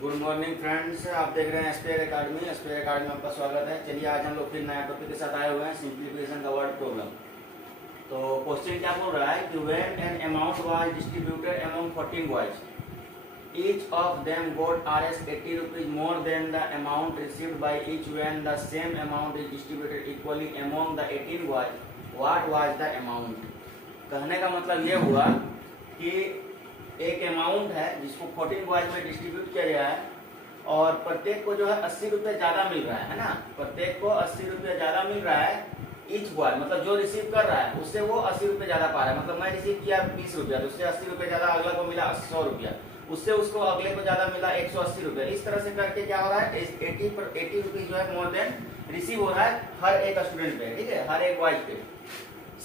Good morning friends, आप देख रहे हैं एसपीआर अकेडमी। एसपीआर अकेडमी में आपका स्वागत है। चलिए आज हम लोग फिर नया टॉपिक के साथ आए हुए हैं, सिंप्लीफिकेशन का वर्ड प्रॉब्लम। तो क्वेश्चन क्या बोल रहा है कि when an amount was distributed among 14 boys, each of them got Rs 80 rupees more than the amount received by each when the same amount is distributed equally among the 18 boys, what was the amount. कहने का मतलब ये हुआ कि एक amount है जिसको 14 boys में डिस्ट्रीब्यूट किया गया है और प्रत्येक को जो है 80 रुपये ज्यादा मिल रहा है ना। प्रत्येक को 80 रुपये ज्यादा मिल रहा है। ईच बॉय मतलब जो रिसीव कर रहा है उससे वो 80 रुपये ज्यादा पा रहा है। मतलब मैं रिसीव किया 20 रुपया तो उससे 80 रुपये ज्यादा अगला को मिला 100 रुपया, उससे उसको अगले को ज्यादा मिला 180 रुपये। इस तरह से करके क्या हो रहा है, 80 रुपीज जो है मोर देन रिसीव हो रहा है हर एक स्टूडेंट पे, ठीक है, हर एक बॉयज पे।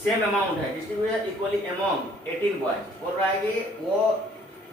सेम अमाउंट है डिस्ट्रीब्यूटेड इक्वली अमंग 18 बॉयज। बोल रहा है कि वो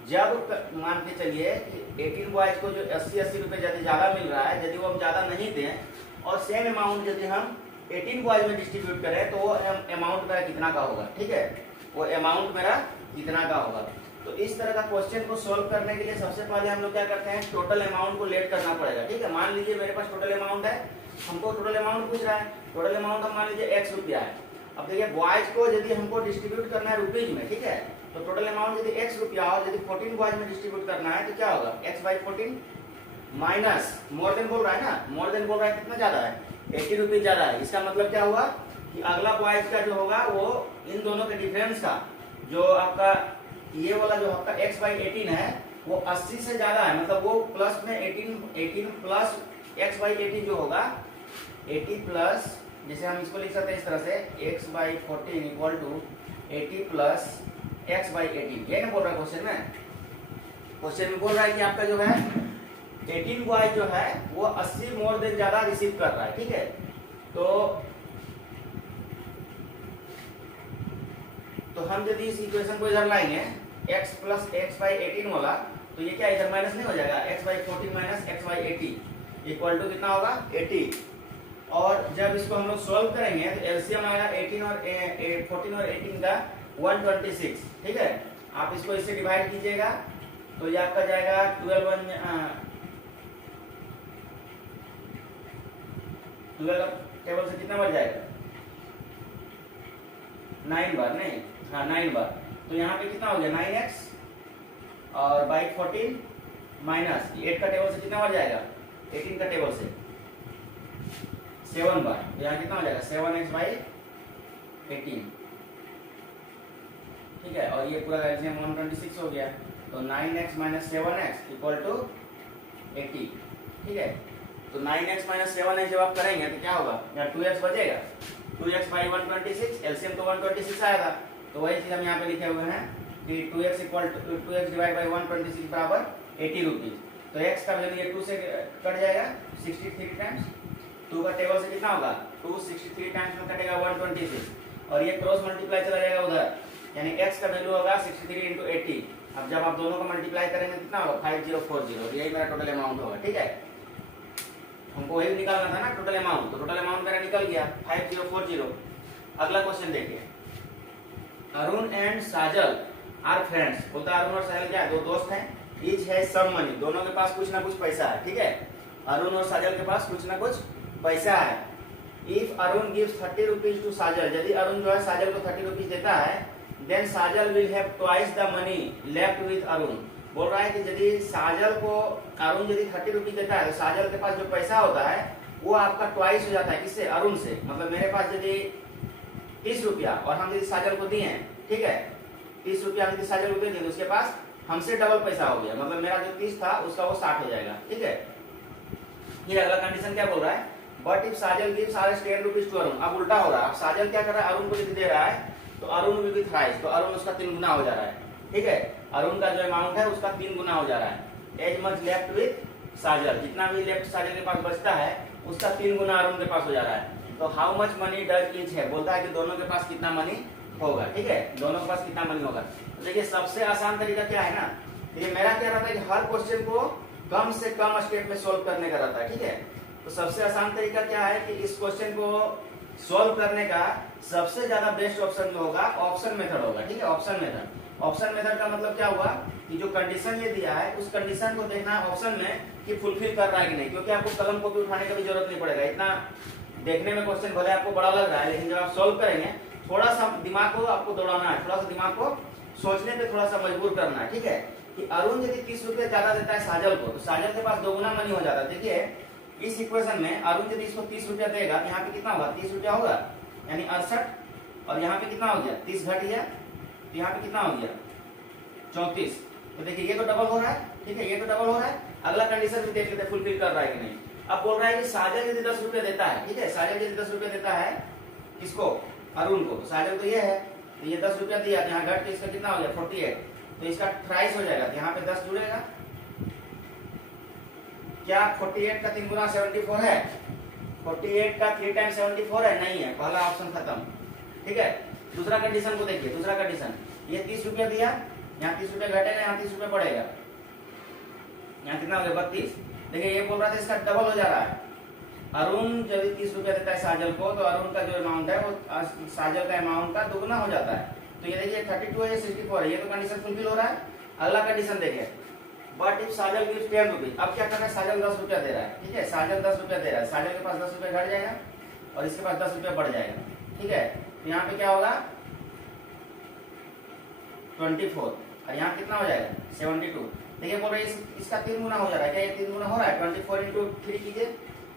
जब मान के चलिए कि 18 बॉयज को जो 80 रुपए यदि ज्यादा मिल रहा है, यदि वो हम ज्यादा नहीं दें और सेम अमाउंट यदि हम 18 बॉयज में डिस्ट्रीब्यूट करें तो वो अमाउंट मेरा कितना का होगा, ठीक है, वो अमाउंट मेरा कितना का होगा। तो इस तरह का क्वेश्चन को सोल्व करने के लिए सबसे पहले हम लोग क्या करते हैं, टोटल अमाउंट को लेट करना पड़ेगा। ठीक है, मान लीजिए मेरे पास टोटल अमाउंट है, हमको टोटल अमाउंट पूछ रहा है। टोटल अमाउंट हम मान लीजिए x रुपया है। अब देखिए बॉयज को यदि हमको डिस्ट्रीब्यूट करना है रुपीज में, ठीक है, तो टोटल अमाउंट यदि x रुपया और यदि 14 बॉयज में डिस्ट्रीब्यूट करना है तो क्या होगा, x/14 माइनस मोर देन बोल रहा है ना, मोर देन बोल रहा है कितना ज्यादा है, 80 रुपीज ज्यादा है। इसका मतलब क्या हुआ कि अगला बॉयज का जो होगा वो इन दोनों के डिफरेंस का जो आपका ये वाला जो आपका x/18 है वो 80 से ज्यादा है। मतलब वो प्लस में 18 प्लस x/18 जो होगा 80 प्लस, जैसे हम इसको लिख सकते हैं इस तरह से x/14 equal to 80 plus x/18। ये ना बोल रहा है क्वेश्चन में। क्वेश्चन में बोल रहा है कि आपका जो है 18 बॉय जो है वो 80 मोर देन ज्यादा रिसीव कर रहा है, ठीक है। तो हम यदि इस इक्वेशन को इधर लाएंगे x प्लस x/18 वाला, तो ये क्या इधर माइनस नहीं हो जाएगा, x/14 minus x/18 equal to कितना होगा 80। और जब इसको हम लोग सोल्व करेंगे तो एलसीएम आएगा 14 और 18 का 126, ठीक है। आप इसको इससे डिवाइड कीजिएगा तो ये आपका जाएगा 12 टेबल से कितना बार जाएगा, 9 बार, नहीं, हाँ 9 बार। तो यहाँ पे कितना हो गया 9x और बाई 14 माइनस 8 का टेबल से कितना बार जाएगा, 18 का टेबल से 7 बार। तो यहाँ कितना हो जाएगा 7x/18, ठीक है। और ये पूरा एलसीएम 126 हो गया। तो 9x minus 7x equal to 80, ठीक है। तो 9x माइनस 7x जब आप करेंगे तो क्या होगा, यहाँ 2x बचेगा, 2x/126, एलसीएम तो 126 आएगा। तो वही चीज हम यहाँ पे लिखे हुए हैं कि 2x equal to 2x divide by 126 बराबर 80 रुपीज। तो x का वैल्यू ये 2 से कट जाएगा 63 टाइम्स, 2 का टेबल से कितना होगा 2, 63 टाइम्स में कटेगा 126 और ये क्रॉस मल्टीप्लाई चला जाएगा उधर, यानी x का वैल्यू होगा 63 इंटू 80। अब जब आप दोनों का मल्टीप्लाई करेंगे कितना होगा 5040, यही मेरा टोटल अमाउंट होगा, ठीक है। हमको वही निकालना था ना टोटल अमाउंट, तो टोटल अमाउंट मेरा निकल गया 5040। अगला क्वेश्चन देखिए, अरुण एंड साजल आर फ्रेंड्स। बोलता है अरुण और साजल क्या है, दो दोस्त हैं, ईच है सम मनी, दोनों के पास कुछ ना कुछ पैसा है, ठीक है। अरुण और साजल के पास कुछ ना कुछ पैसा है। If Arun gives 30 rupees to Sajal, यदि अरुण जो है साजल को 30 रुपीज देता है, देन साजल will have twice the money left with Arun. बोल रहा है कि यदि साजल को अरुण यदि 30 रुपीज देता है तो साजल के पास जो पैसा होता है वो आपका ट्वाइस हो जाता है, किससे, अरुण से। मतलब मेरे पास यदि 30 रुपया और हम यदि साजल को दिए, ठीक है, 30 रुपया हम यदि साजल को दे दिए तो उसके पास हमसे डबल पैसा हो गया। मतलब मेरा जो 30 था उसका वो 60 हो जाएगा, ठीक है। फिर अगला कंडीशन क्या बोल रहा है, but if Sajal gives Rs 10 rupees to Arun. अब उल्टा हो रहा है, अब साजल क्या कर रहा है, अरुण को यदि दे रहा है तो अरुण विल बी थ्राइस, तो अरुण उसका 3 गुना हो जा रहा है, ठीक है। अरुण का जो अमाउंट है उसका 3 गुना हो जा रहा है। एज मच लेफ्ट विथ साजल, जितना भी लेफ्ट साजल के पास बचता है उसका 3 गुना अरुण के पास हो जा रहा है। तो how much money does each है, बोलता है कि दोनों के पास कितना मनी होगा, ठीक है, दोनों के पास कितना मनी होगा। तो देखिए सबसे आसान तरीका क्या है ना, देखिए मेरा क्या रहता है कि हर क्वेश्चन को कम से कम स्टेप में सोल्व करने का रहता है, ठीक है। तो सबसे आसान तरीका क्या है कि इस क्वेश्चन को सोल्व करने का सबसे ज्यादा बेस्ट ऑप्शन जो होगा ऑप्शन मेथड होगा, ठीक है, ऑप्शन मेथड। ऑप्शन मेथड का मतलब क्या हुआ कि जो कंडीशन ये दिया है उस कंडीशन को देखना है ऑप्शन में कि फुलफिल कर रहा है कि नहीं, क्योंकि आपको कलम को भी उठाने की भी जरूरत नहीं पड़ेगा। इतना देखने में क्वेश्चन भले आपको बड़ा लग रहा है, लेकिन जब आप सॉल्व करेंगे थोड़ा सा दिमाग को आपको दौड़ाना है, थोड़ा सा दिमाग को सोचने पे थोड़ा सा मजबूर करना है, ठीक है। कि अरुण यदि 30 रुपये ज्यादा देता है साजल को, तो साजल के पास दोगुना मनी हो जाता है। देखिए इस इक्वेशन में अरुण यदि इसको 30 रुपया देगा, यहाँ पे कितना होगा, 30 रुपया होगा, यानी 68, और यहाँ पे कितना हो गया, 30 घट गया, तो यहाँ पे कितना हो गया, 34। तो देखिए ये तो डबल हो रहा है, ठीक है, ये तो डबल हो रहा है। अगला कंडीशन भी देख लेते हैं फुलफिल कर रहा है कि नहीं। अब बोल रहा है कि साजल यदि 10 रुपये देता है, ठीक है, साजल यदि 10 रुपये देता है किसको, अरुण को, साजल तो ये है, तो ये 10 रुपया दिया, यहाँ घट के इसका कितना हो गया 48, तो इसका थ्राइस हो जाएगा, तो यहाँ पे 10 जुड़ेगा। क्या 48 का 3 गुना 74 है, 48 का 3 टाइम्स 74 है, नहीं है, पहला ऑप्शन खत्म, ठीक है। दूसरा कंडीशन को देखिए, दूसरा कंडीशन, ये 30 रुपया दिया, यहाँ 30 रुपया घटेगा, यहाँ 30 रुपया बढ़ेगा, यहाँ कितना हो गया 32। देखिए ये बोल रहा था इसका डबल हो जा रहा है। अरुण जब 30 रुपया देता है साजल को, तो अरुण का जो अमाउंट है वो साजल का अमाउंट का दुगुना हो जाता है। तो ये देखिए 32 है, 64 है, ये तो कंडीशन फुलफिल हो रहा है। अगला कंडीशन देखिए, but if Sajal gives 10 rupees, अब क्या करना है, साजल 10 रुपया दे रहा है, ठीक है, साजल 10 रुपया दे रहा है, साजल के पास 10 रुपया घट जाएगा और इसके पास 10 रुपया बढ़ जाएगा, ठीक है। तो यहाँ पे क्या होगा 24, और यहाँ कितना हो जाएगा 72। देखिए बोल रहे इसका 3 गुना हो जा रहा है, क्या ये 3 गुना हो रहा है, 24 इंटू 3 कीजिए,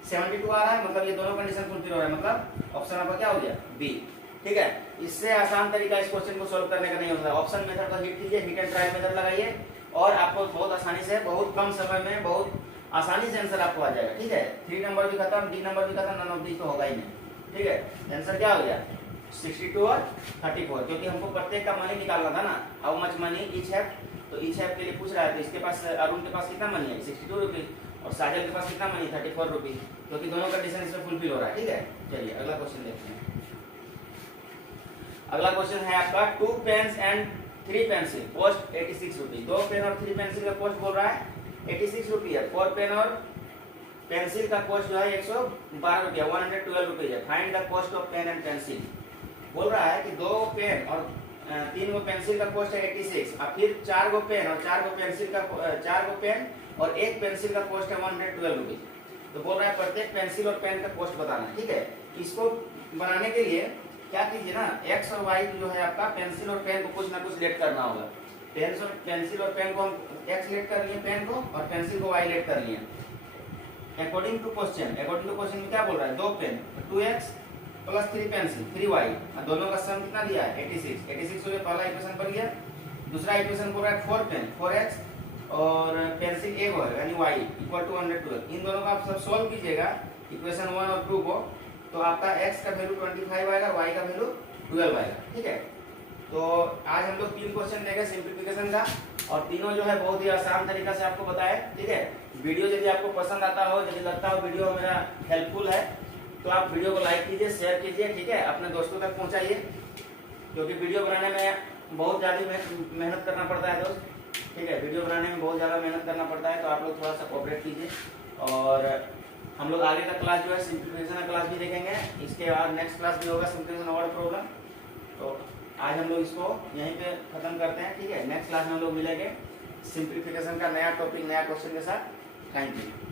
72 आ रहा है, मतलब ये दोनों कंडीशन फुलफिल हो रहा है, मतलब ऑप्शन आपका क्या हो गया बी, ठीक है। इससे आसान तरीका इस क्वेश्चन को सोल्व करने का नहीं होता। ऑप्शन मेथड को हिट कीजिए, हिट एंड ट्रायल मेथड लगाइए, और आपको बहुत आसानी से, बहुत कम समय में, बहुत आसानी से आंसर आपको आ जाएगा, ठीक है। 3 नंबर भी खत्म, डी नंबर भी खत्म, नन ऑफ दी तो होगा ही नहीं, ठीक है। आंसर क्या हो गया 62 और 34, क्योंकि हमको प्रत्येक का मनी निकालना था ना, how much money each have, तो ईच हैव के लिए पूछ रहा है। तो इसके पास, अरुण के पास कितना मनी है 62 रुपीज, और साजल के पास कितना मनी 34 रुपीज, क्योंकि दोनों कंडीशन इसमें फुलफिल हो रहा है, ठीक है। चलिए अगला क्वेश्चन देखते हैं। अगला क्वेश्चन है आपका 2 pens and 3 pencil cost 86 rupees. 2 pen और 3 पेंसिल का कॉस्ट बोल रहा है 86 रुपया। 4 पेन और पेंसिल का कॉस्ट जो है 112 रुपया, 112 रुपीज है। Find the cost of pen and pencil. बोल रहा है कि 2 पेन और 3 गो पेंसिल का कॉस्ट है 86, और फिर 4 गो पेन और 4 गो पेंसिल का 4 गो पेन और 1 पेंसिल का कॉस्ट है 112 रुपीज। तो बोल रहा है प्रत्येक पेंसिल और पेन का कॉस्ट बताना, ठीक है। इसको बनाने के लिए क्या कीजिए ना, एक्स और वाई जो है आपका, पेंसिल और पेन को कुछ ना कुछ लेट करना होगा। पेंसिल और पेन को हम एक्स लेट कर लिए, पेन को, और पेंसिल को वाई लेट कर लिए। अकॉर्डिंग टू क्वेश्चन में क्या बोल रहा है, 2 pen 2x plus 3 pencil 3y, और दोनों का सम कितना दिया है 86 हो गया, पहला इक्वेशन बन गया। दूसरा इक्वेशन बोल रहा है 4 पेन 4x और पेंसिल एक है, यानी y इक्वल टू 112। इन दोनों का आप सब सोल्व कीजिएगा इक्वेशन 1 और 2 को, तो आपका x का वैल्यू 25 आएगा, y का वैल्यू 12 आएगा, ठीक है। तो आज हम लोग 3 क्वेश्चन देखें सिंप्लीफिकेशन का, और तीनों जो है बहुत ही आसान तरीका से आपको बताए, ठीक है। वीडियो यदि आपको पसंद आता हो, यदि लगता हो वीडियो मेरा हेल्पफुल है, तो आप वीडियो को लाइक कीजिए, शेयर कीजिए, ठीक है, अपने दोस्तों तक पहुंचाइए, क्योंकि वीडियो बनाने में बहुत ज़्यादा मेहनत करना पड़ता है दोस्त, ठीक है। वीडियो बनाने में बहुत ज़्यादा मेहनत करना पड़ता है, तो आप लोग थोड़ा सा कोऑपरेट कीजिए। और हम लोग आगे का क्लास जो है सिंप्लीफिकेशन का क्लास भी देखेंगे, इसके बाद नेक्स्ट क्लास भी होगा सिंप्लीफिकेशन वर्ड प्रॉब्लम। तो आज हम लोग इसको यहीं पे खत्म करते हैं, ठीक है। नेक्स्ट क्लास में हम लोग मिलेंगे सिंप्लीफिकेशन का नया टॉपिक, नया क्वेश्चन के साथ। Thank you.